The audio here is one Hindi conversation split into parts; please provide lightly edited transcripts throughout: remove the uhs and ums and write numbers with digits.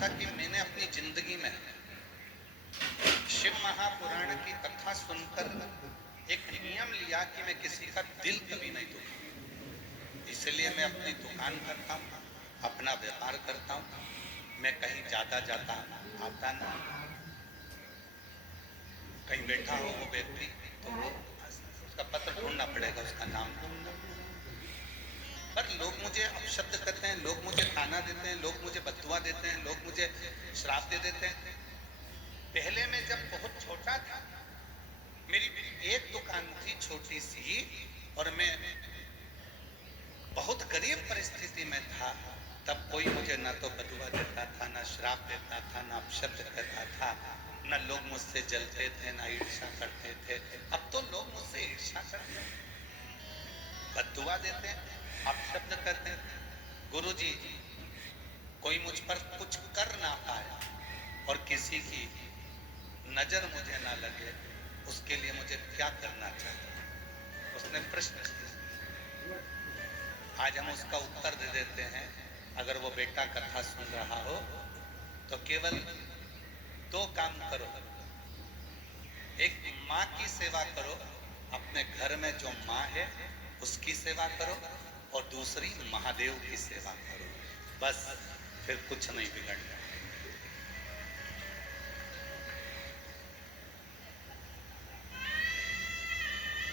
था कि मैंने अपनी जिंदगी में शिव महापुराण की कथा सुनकर एक नियम लिया कि मैं किसी का दिल कभी नहीं दुखा। इसलिए मैं अपनी दुकान करता हूँ, अपना व्यापार करता हूँ, मैं कहीं जाता जाता आता नहीं। कहीं बैठा हो वो व्यक्ति तो वो उसका पत्र ढूंढना पड़ेगा, उसका नाम ढूंढना। पर लोग मुझे अपशब्द करते हैं, लोग मुझे ताना देते हैं, लोग मुझे बददुआ देते हैं, लोग मुझे श्राप दे देते हैं। पहले मैं जब बहुत छोटा था, मेरी एक दुकान थी छोटी सी, और मैं बहुत गरीब परिस्थिति में था, तब कोई मुझे ना तो बदुआ देता था, ना श्राप देता था, ना अपशब्द कहता था, ना लोग मुझसे जलते थे, ना ईर्ष्या करते थे। अब तो लोग मुझसे ईर्ष्या करते हैं, बददुआ देते हैं, अपशब्द करते हैं। गुरुजी, कोई मुझ पर कुछ कर ना पाए और किसी की नजर मुझे ना लगे, उसके लिए मुझे क्या करना चाहिए? उसने प्रश्न किया। आज हम उसका उत्तर दे देते हैं। अगर वो बेटा कथा सुन रहा हो तो केवल दो काम करो। एक, माँ की सेवा करो, अपने घर में जो माँ है उसकी सेवा करो, और दूसरी महादेव की सेवा करो। बस, फिर कुछ नहीं बिगड़ना।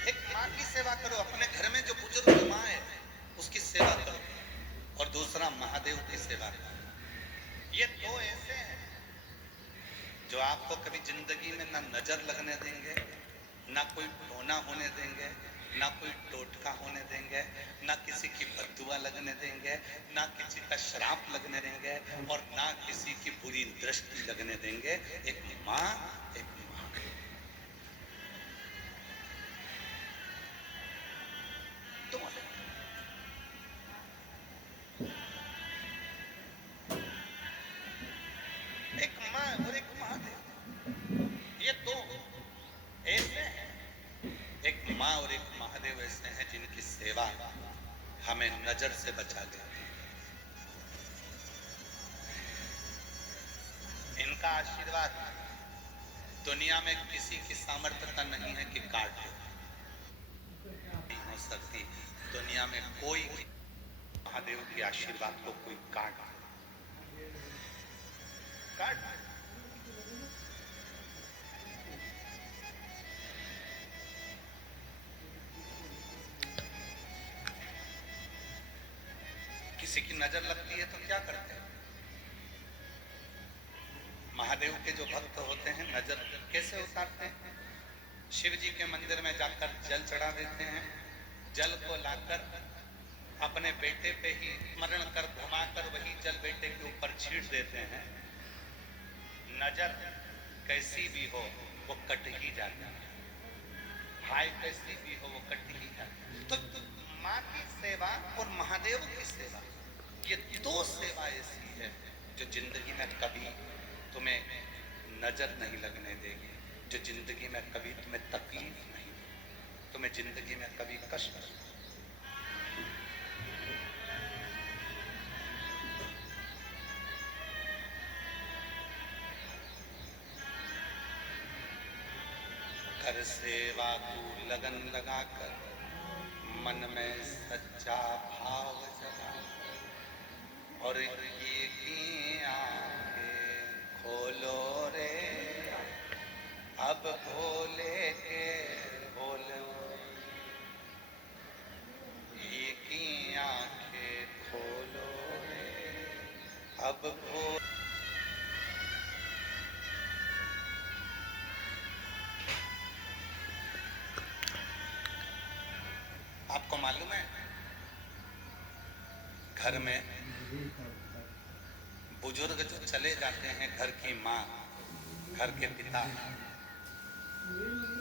एक माँ की सेवा करो, अपने घर में जो बुजुर्ग माँ है उसकी सेवा करो, और दूसरा महादेव की सेवा करो। ये दो ऐसे हैं जो आपको कभी जिंदगी में ना नजर लगने देंगे, ना कोई ढोना होने देंगे, ना कोई टोटका होने देंगे, ना किसी की बद्दुआ लगने देंगे, ना किसी का श्राप लगने देंगे, और ना किसी की बुरी दृष्टि लगने देंगे। एक माँ, एक महादेव। दो है। एक माँ और एक महादेव, ये दो ऐसे हैं। एक माँ और एक महादेव ऐसे हैं जिनकी सेवा हमें नजर से बचा लेती है। इनका आशीर्वाद दुनिया में किसी की सामर्थ्यता नहीं है कि काट दो। नहीं हो सकती दुनिया में कोई महादेव के आशीर्वाद को कोई काट किसी की नजर लगती है तो क्या करते हैं? महादेव के जो भक्त होते हैं नजर कैसे उतारते हैं? शिव जी के मंदिर में जाकर जल चढ़ा देते हैं, जल को लाकर अपने बेटे पे ही स्मरण कर घुमाकर वही जल बेटे के ऊपर छीट देते हैं। नजर कैसी भी हो वो कट ही जाता है, भाई कैसी भी हो वो कट ही जाता है। तो माँ की सेवा और महादेव की सेवा, ये दो सेवा ऐसी है जो जिंदगी में कभी तुम्हें नजर नहीं लगने देगी, जो जिंदगी में कभी तुम्हें तकलीफ नहीं, तुम्हें जिंदगी में कभी कष्ट। कर सेवा तू लगन लगाकर, मन में सच्चा भाव जगा, और ये की आंखें खोलो रे, अब भोले के बोलो। ये की आंखें खोलो रे, अब भोले। आपको मालूम है, घर में बुजुर्ग जो चले जाते हैं, घर की माँ, घर के पिता,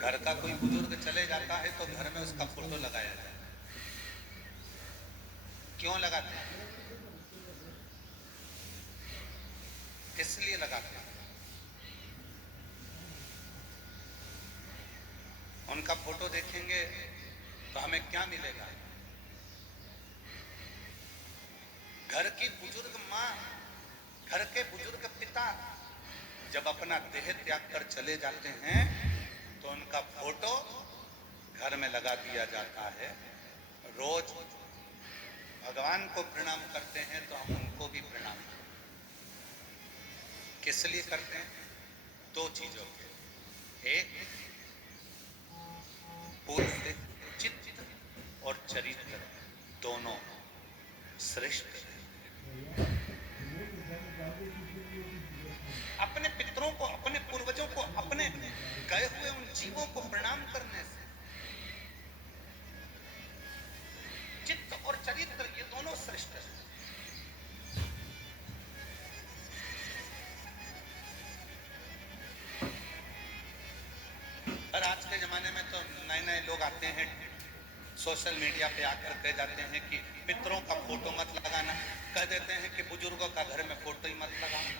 घर का कोई बुजुर्ग चले जाता है तो घर में उसका फोटो लगाया जाता है। क्यों लगाते हैं? किस लिए लगाते हैं? उनका फोटो देखेंगे तो हमें क्या मिलेगा? घर की बुजुर्ग माँ घर के बुजुर्ग पिता जब अपना देह त्याग कर चले जाते हैं तो उनका फोटो घर में लगा दिया जाता है। रोज भगवान को प्रणाम करते हैं तो हम उनको भी प्रणाम करते हैं। किस लिए करते हैं? दो चीजों के, एक पूर्व से चित्त और चरित्र दोनों श्रेष्ठ है। अपने पितरों को, अपने पूर्वजों को, अपने गए हुए उन जीवों को प्रणाम करने से चित्त और चरित्र ये दोनों श्रेष्ठ है। और आज के जमाने में तो नए नए लोग आते हैं, सोशल मीडिया पे आकर कह जाते हैं कि पितरों का फोटो मत लगाना, कह देते हैं कि बुजुर्गों का घर में फोटो ही मत लगाना।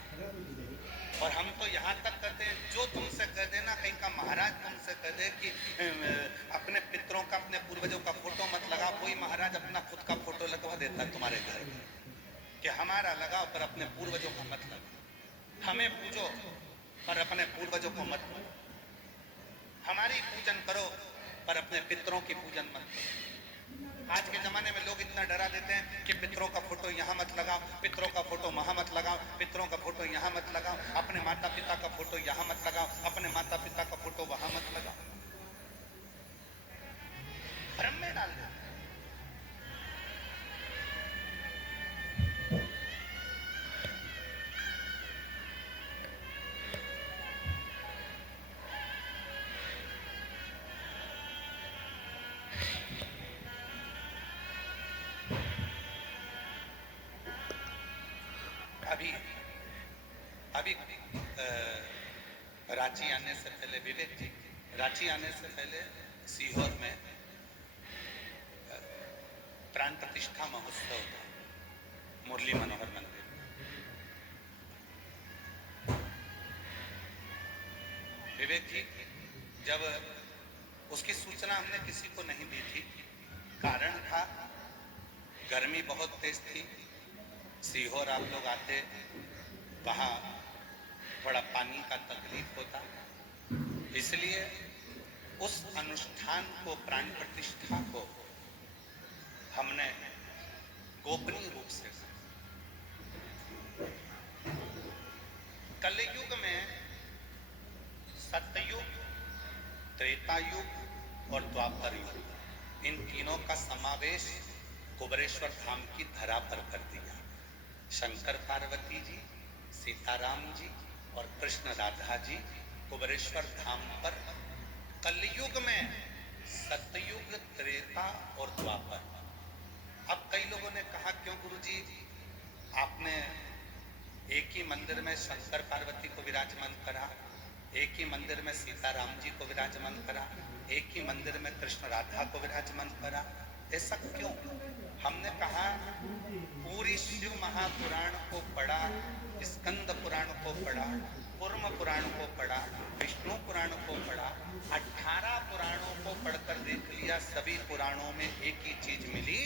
और हम तो यहाँ तक कहते हैं, जो तुमसे कह देना, कहीं का महाराज तुमसे कह दे कि अपने पितरों का, अपने पूर्वजों का फोटो मत लगा, वही महाराज अपना खुद का फोटो लगवा देता है तुम्हारे घर में कि हमारा लगाओ पर अपने पूर्वजों का मत लगाओ, हमें पूजो पर अपने पूर्वजों को मत पूजो, हमारी पूजन करो पर अपने पितरों की पूजन मत करो। आज के जमाने में लोग इतना डरा देते हैं कि पितरों का फोटो यहाँ मत लगाओ, पितरों का फोटो वहां मत लगाओ, पितरों का फोटो यहाँ मत लगाओ, अपने माता पिता का फोटो यहाँ मत लगाओ, अपने माता पिता का फोटो वहां मत लगाओ। भ्रम में डाल देते। अभी रांची आने से पहले, विवेक जी, रांची आने से पहले सीहोर में प्राण प्रतिष्ठा महोत्सव था, मुरली मनोहर मंदिर। विवेक जी, जब उसकी सूचना हमने किसी को नहीं दी थी, कारण था गर्मी बहुत तेज थी, सीहोर आप लोग आते, वहाँ थोड़ा पानी का तकलीफ होता, इसलिए उस अनुष्ठान को, प्राण प्रतिष्ठा को हमने गोपनीय रूप से, कलयुग में सतयुग, त्रेता युग और द्वापर युग, इन तीनों का समावेश कुबेरेश्वर धाम की धरा पर कर दिया। शंकर पार्वती जी, सीताराम जी और कृष्ण राधा जी कुबेरेश्वर धाम पर कलयुग में सतयुग, त्रेता और द्वापर। अब कई लोगों ने कहा, क्यों गुरुजी आपने एक ही मंदिर में शंकर पार्वती को विराजमान करा, एक ही मंदिर में सीताराम जी को विराजमान करा, एक ही मंदिर में कृष्ण राधा को विराजमान करा, ऐसा क्यों? हमने कहा पूरी शिव महापुराण को पढ़ा, स्कंद पुराण को पढ़ा, कूर्म पुराण को पढ़ा, विष्णु पुराण को पढ़ा, 18 पुराणों को पढ़कर देख लिया, सभी पुराणों में एक ही चीज मिली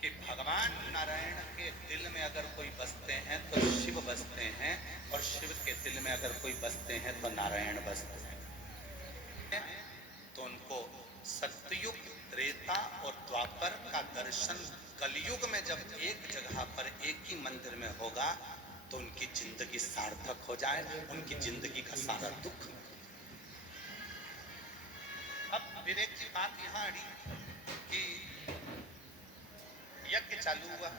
कि भगवान नारायण के दिल में अगर कोई बसते हैं तो शिव बसते हैं, और शिव के दिल में अगर कोई बसते हैं तो नारायण बसते हैं। तो उनको सतयुग, त्रेता और द्वापर का दर्शन कलयुग में जब एक जगह पर, एक ही मंदिर में होगा तो उनकी जिंदगी सार्थक हो जाए, उनकी जिंदगी का सारा दुख। अब विवेक जी, बात यहाँ अड़ी कि यज्ञ चालू हुआ,